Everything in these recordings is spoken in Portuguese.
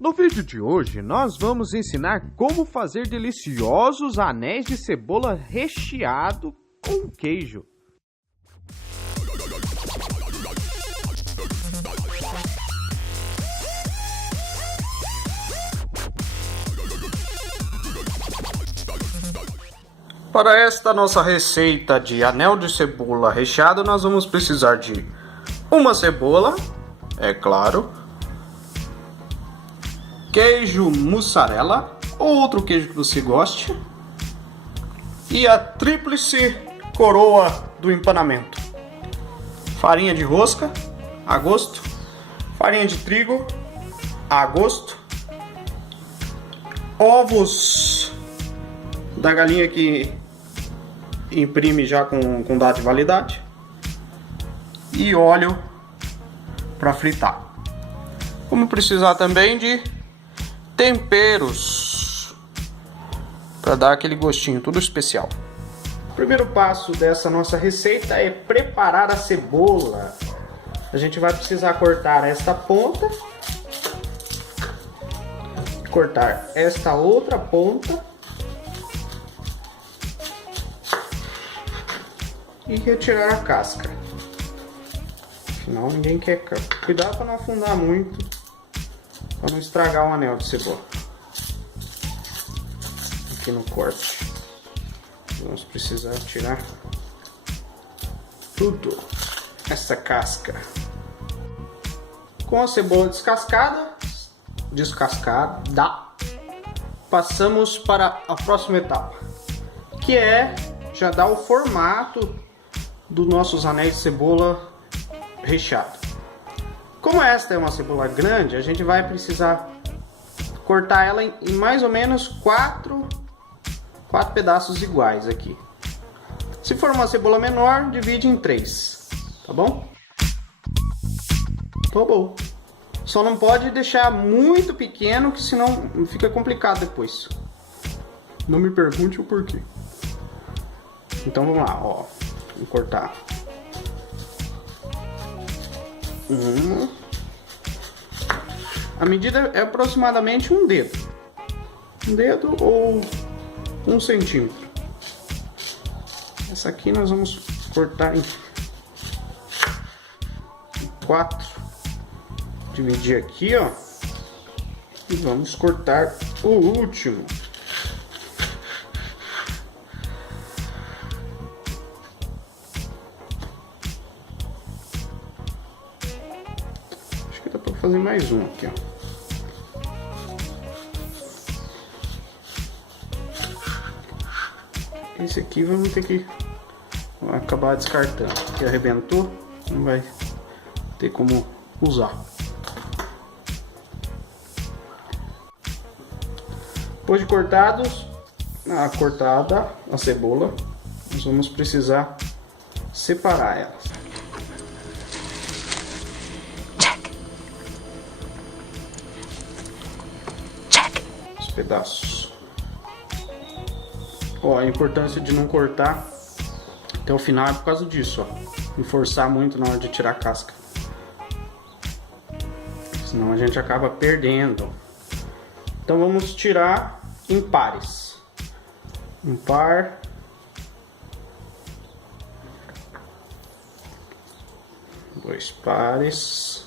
No vídeo de hoje, nós vamos ensinar como fazer deliciosos anéis de cebola recheado com queijo. Para esta nossa receita de anel de cebola recheado, nós vamos precisar de uma cebola, é claro, queijo mussarela ou outro queijo que você goste e a tríplice coroa do empanamento. Farinha de rosca a gosto, farinha de trigo a gosto, ovos da galinha que imprime já com data de validade e óleo para fritar. Vamos precisar também de temperos para dar aquele gostinho tudo especial. O primeiro passo dessa nossa receita é preparar a cebola. A gente vai precisar cortar esta ponta, cortar esta outra ponta e retirar a casca. Afinal, ninguém quer. Cuidado para não afundar muito, para não estragar o anel de cebola. Aqui no corte vamos precisar tirar tudo essa casca. Com a cebola descascada, passamos para a próxima etapa, que é já dar o formato dos nossos anéis de cebola recheado. Como esta é uma cebola grande, a gente vai precisar cortar ela em mais ou menos quatro pedaços iguais aqui. Se for uma cebola menor, divide em 3, tá bom? Tá bom. Só não pode deixar muito pequeno, que senão fica complicado depois. Não me pergunte o porquê. Então vamos lá, ó. Vou cortar a medida é aproximadamente um dedo ou 1 centímetro. Essa aqui nós vamos cortar em 4, dividir aqui, ó, e vamos cortar o último. Dá para fazer mais um aqui, ó. Esse aqui vamos ter que acabar descartando, porque arrebentou, não vai ter como usar. Depois de cortada a cebola, nós vamos precisar separar ela. Pedaços. Ó, a importância de não cortar até o final é por causa disso, ó. Não forçar muito na hora de tirar a casca, senão a gente acaba perdendo. Então vamos tirar em pares. Um par, dois pares.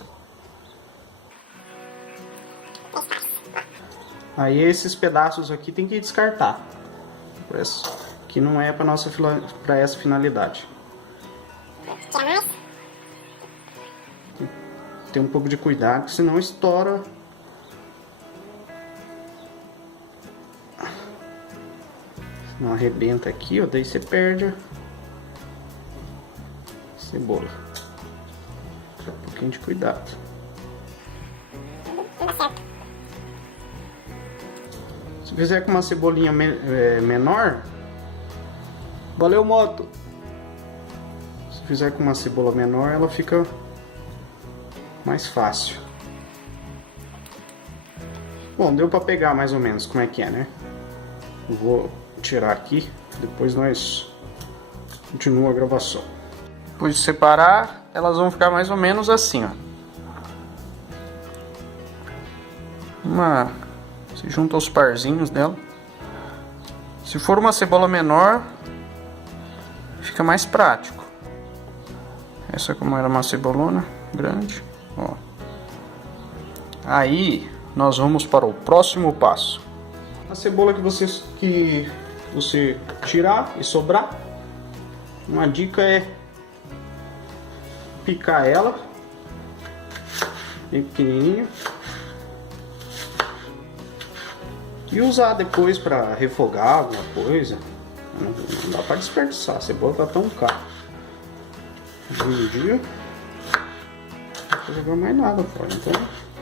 Aí esses pedaços aqui tem que descartar, que não é para essa finalidade. Tem um pouco de cuidado, senão estoura. Não arrebenta aqui, ó, daí você perde a cebola. Um pouquinho de cuidado. Se fizer com uma cebolinha menor, valeu moto. Se fizer com uma cebola menor, ela fica mais fácil. Bom, deu para pegar mais ou menos como é que é, né? Eu vou tirar aqui, depois nós continuamos a gravação. Depois de separar, elas vão ficar mais ou menos assim, ó. Se junta aos parzinhos dela. Se for uma cebola menor, fica mais prático. Essa, como era uma cebolona grande, ó. Aí nós vamos para o próximo passo. A cebola que você tirar e sobrar, uma dica é picar ela bem pequenininho e usar depois para refogar alguma coisa. Não dá para desperdiçar, a cebola tá tão cara. Hoje em dia não vou jogar mais nada fora, então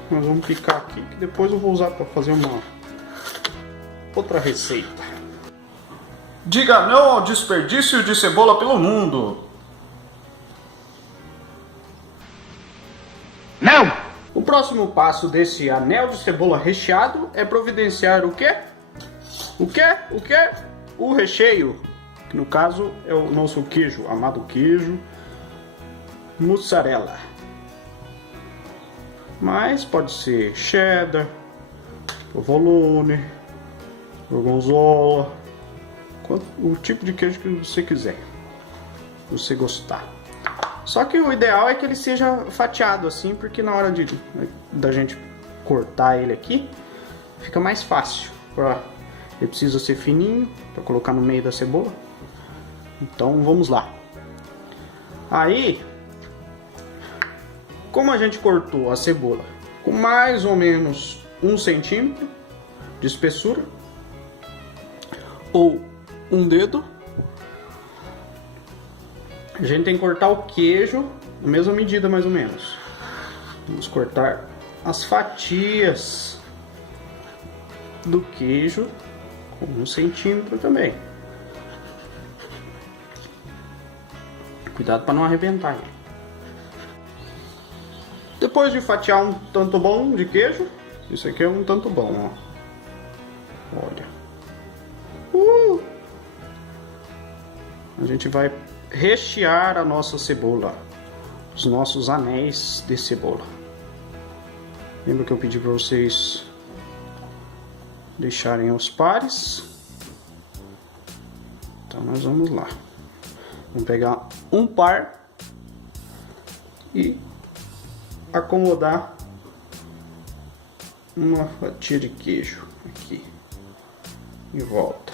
nós vamos picar aqui que depois eu vou usar para fazer uma outra receita. Diga não ao desperdício de cebola pelo mundo. Não! O próximo passo desse anel de cebola recheado é providenciar o quê? O quê? O quê? O recheio. Que no caso é o nosso queijo, amado queijo mussarela. Mas pode ser cheddar, provolone, gorgonzola, o tipo de queijo que você quiser, se você gostar. Só que o ideal é que ele seja fatiado assim, porque na hora da gente cortar ele aqui, fica mais fácil. Ele precisa ser fininho para colocar no meio da cebola. Então vamos lá. Aí, como a gente cortou a cebola com mais ou menos 1 centímetro de espessura, ou 1 dedo, a gente tem que cortar o queijo na mesma medida mais ou menos. Vamos cortar as fatias do queijo com 1 centímetro também. Cuidado para não arrebentar ele. Depois de fatiar um tanto bom de queijo, isso aqui é um tanto bom, ó. Olha. A gente vai rechear a nossa cebola, os nossos anéis de cebola. Lembra que eu pedi para vocês deixarem aos pares? Então nós vamos lá. Vamos pegar um par e acomodar uma fatia de queijo aqui em volta.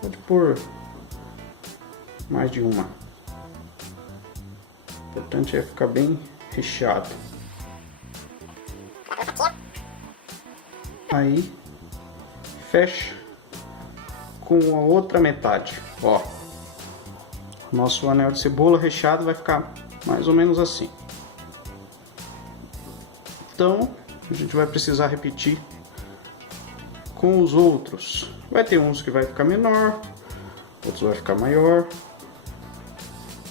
Pode pôr mais de uma. O importante é ficar bem recheado. Aí fecha com a outra metade. Ó, nosso anel de cebola recheado vai ficar mais ou menos assim. Então a gente vai precisar repetir com os outros. Vai ter uns que vai ficar menor, outros vai ficar maior.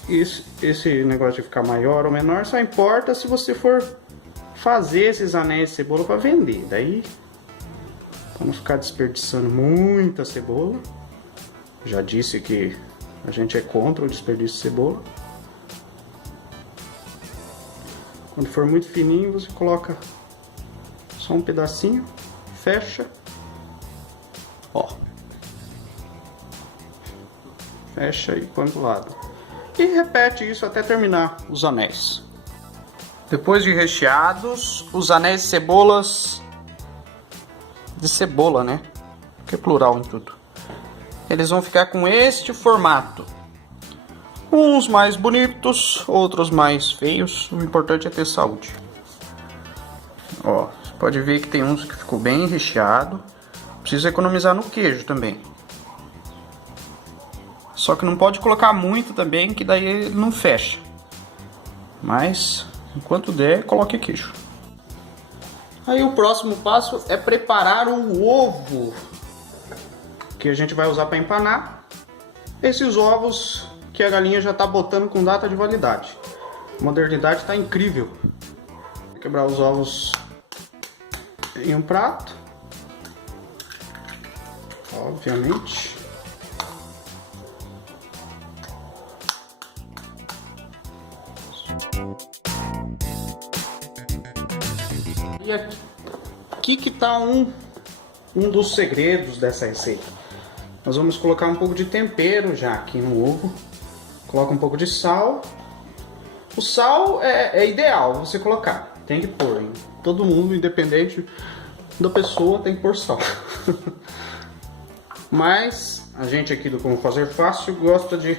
Esse negócio de ficar maior ou menor só importa se você for fazer esses anéis de cebola para vender. Daí, para não ficar desperdiçando muita cebola, já disse que a gente é contra o desperdício de cebola. Quando for muito fininho, você coloca só um pedacinho, fecha, ó, fecha aí quanto lado e repete isso até terminar os anéis. Depois de recheados, os anéis de cebola, né? Que é plural em tudo. Eles vão ficar com este formato. Uns mais bonitos, outros mais feios. O importante é ter saúde. Ó, você pode ver que tem uns que ficou bem recheado. Precisa economizar no queijo também. Só que não pode colocar muito também, que daí ele não fecha. Mas, enquanto der, coloque queijo. Aí o próximo passo é preparar o ovo, que a gente vai usar para empanar. Esses ovos que a galinha já está botando com data de validade. A modernidade está incrível. Vou quebrar os ovos em um prato, obviamente. E aqui que tá um dos segredos dessa receita. Nós vamos colocar um pouco de tempero já aqui no ovo. Coloca um pouco de sal. O sal é ideal você colocar. Tem que pôr, hein? Todo mundo, independente da pessoa, tem que pôr sal. Mas a gente aqui do Como Fazer Fácil gosta de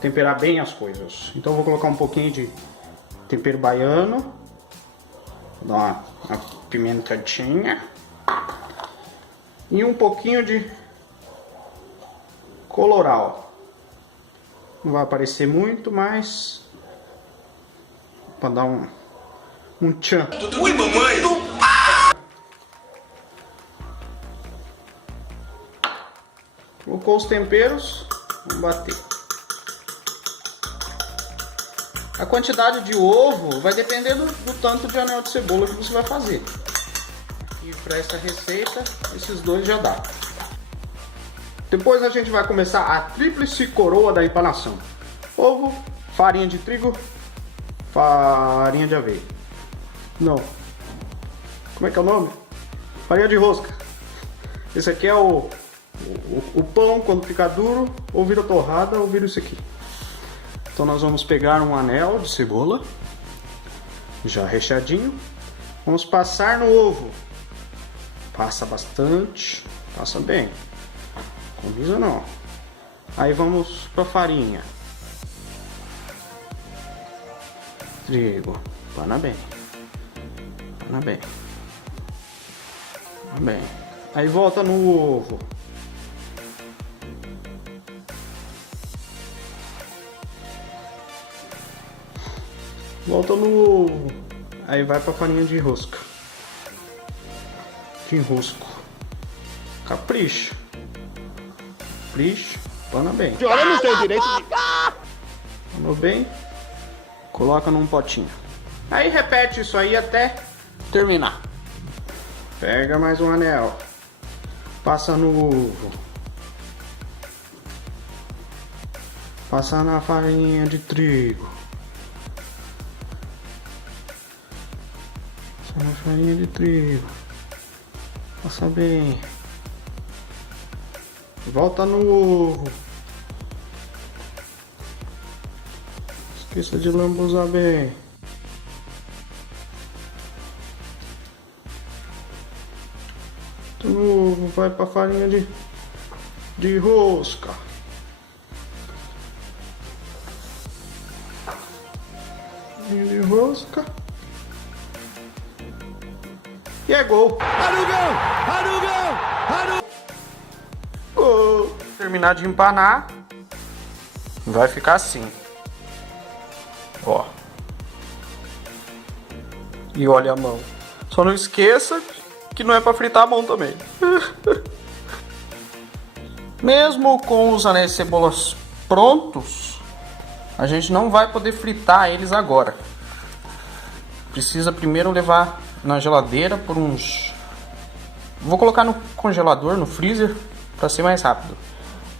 temperar bem as coisas. Então eu vou colocar um pouquinho de tempero baiano. Vou dar uma pimentadinha. E um pouquinho de colorau. Não vai aparecer muito, mas para dar um tchan. Ui, mamãe! Colocou os temperos, vamos bater. A quantidade de ovo vai depender do tanto de anel de cebola que você vai fazer. E para essa receita, esses dois já dá. Depois a gente vai começar a tríplice coroa da empanação. Ovo, farinha de trigo, farinha de aveia. Não. Como é que é o nome? Farinha de rosca. Esse aqui é o pão quando fica duro, ou vira torrada, ou vira isso aqui. Então nós vamos pegar um anel de cebola, já recheadinho. Vamos passar no ovo. Passa bastante, passa bem. Combina não. Aí vamos para farinha. Trigo, pana bem. Pana bem. Pana bem. Aí volta no ovo. Volta no ovo. Aí vai para farinha de rosca. De enrosco. Capricha. Capricha. Pana bem. Eu não tenho direito de... Panou bem. Coloca num potinho. Aí repete isso aí até terminar. Pega mais um anel. Passa no ovo. Passa na farinha de trigo. Passa na farinha de trigo. Passa bem. Volta no ovo. Esqueça de lambuzar bem. De novo, vai para farinha de rosca. Farinha de rosca. E é gol. Gol. Terminar de empanar, vai ficar assim. Ó. E olha a mão. Só não esqueça que não é para fritar a mão também. Mesmo com os anéis de cebolas prontos, a gente não vai poder fritar eles agora. Precisa primeiro levar na geladeira por uns... Vou colocar no congelador, no freezer, para ser mais rápido.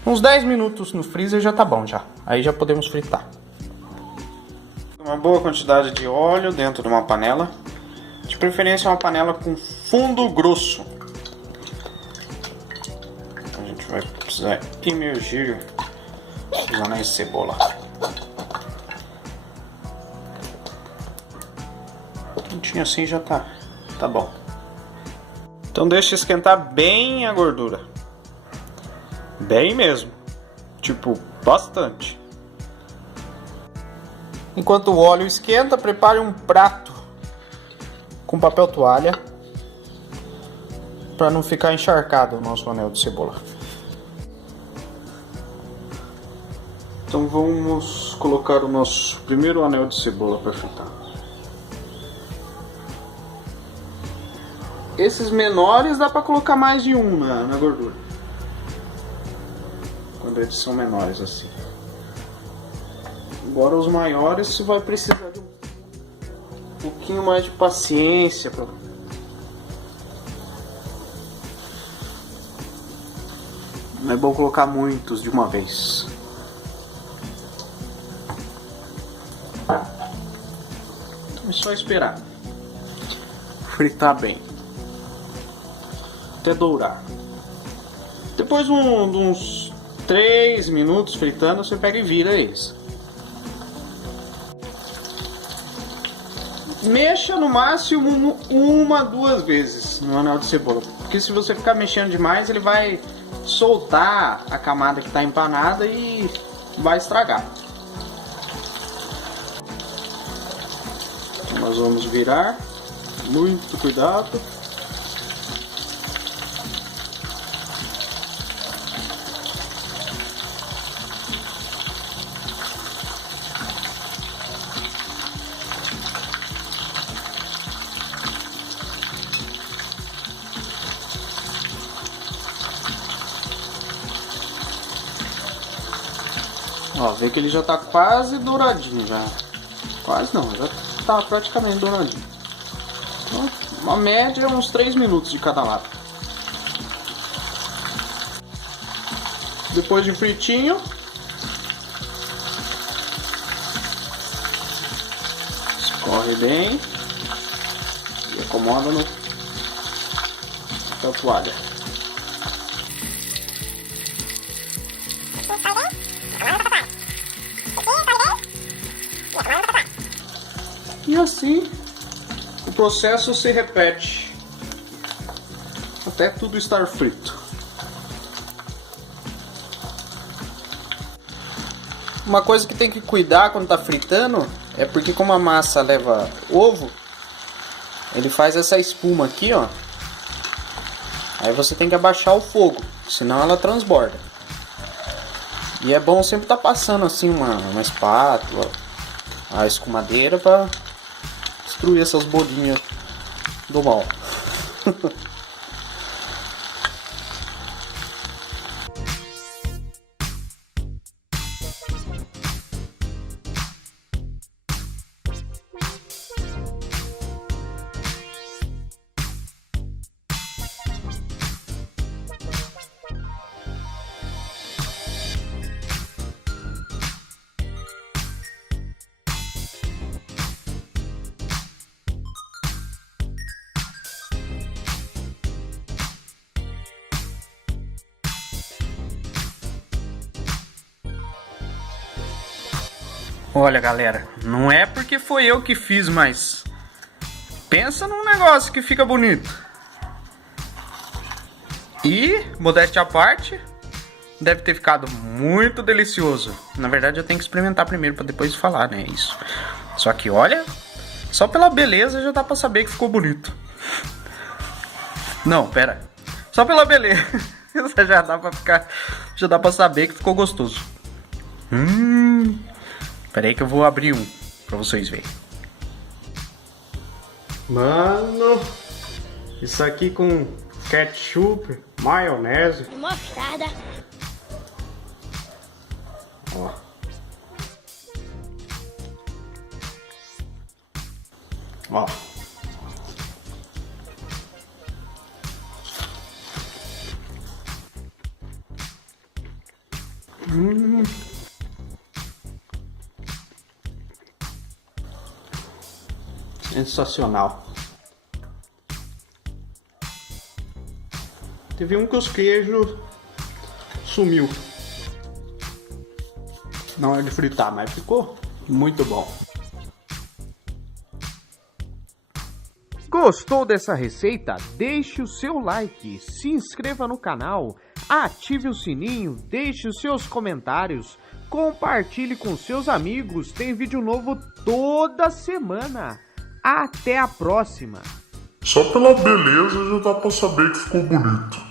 Uns 10 minutos no freezer já tá bom já. Aí já podemos fritar. Uma boa quantidade de óleo dentro de uma panela. De preferência uma panela com fundo grosso. A gente vai precisar imergir os anéis de cebola. Tantinho assim já tá bom. Então deixa esquentar bem a gordura. Bem mesmo. Tipo, bastante. Enquanto o óleo esquenta, prepare um prato com papel toalha para não ficar encharcado o nosso anel de cebola. Então vamos colocar o nosso primeiro anel de cebola para fritar. Esses menores dá para colocar mais de um na gordura. Quando eles são menores assim. Agora os maiores você vai precisar de um pouquinho mais de paciência. Não é bom colocar muitos de uma vez. Então é só esperar. fritar bem. Até dourar. Depois de uns 3 minutos fritando, você pega e vira eles. Mexa no máximo 1-2 vezes no anel de cebola, porque se você ficar mexendo demais, ele vai soltar a camada que está empanada e vai estragar. Então nós vamos virar, muito cuidado. Ó, vê que ele já tá quase douradinho já. Quase não, já tá praticamente douradinho. Então, uma média uns 3 minutos de cada lado. Depois de fritinho, escorre bem e acomoda no papel toalha. E assim o processo se repete até tudo estar frito. Uma coisa que tem que cuidar quando está fritando é porque como a massa leva ovo, ele faz essa espuma aqui, ó. Aí você tem que abaixar o fogo, senão ela transborda. E é bom sempre estar passando assim uma espátula, a escumadeira para destruir essas bolinhas do mal. Olha, galera, não é porque foi eu que fiz, mas pensa num negócio que fica bonito. E, modéstia à parte, deve ter ficado muito delicioso. Na verdade, eu tenho que experimentar primeiro para depois falar, né? Isso. Só que, olha, só pela beleza já dá pra saber que ficou bonito. Não, pera. Só pela beleza já dá pra saber que ficou gostoso. Pera aí que eu vou abrir um pra vocês verem. Mano, isso aqui com ketchup, maionese, mostarda. Ó. Ó. Sensacional. Teve um que os queijos sumiu. Não é de fritar, mas ficou muito bom. Gostou dessa receita? Deixe o seu like, se inscreva no canal, ative o sininho, deixe os seus comentários, compartilhe com seus amigos, tem vídeo novo toda semana. Até a próxima! Só pela beleza já dá pra saber que ficou bonito.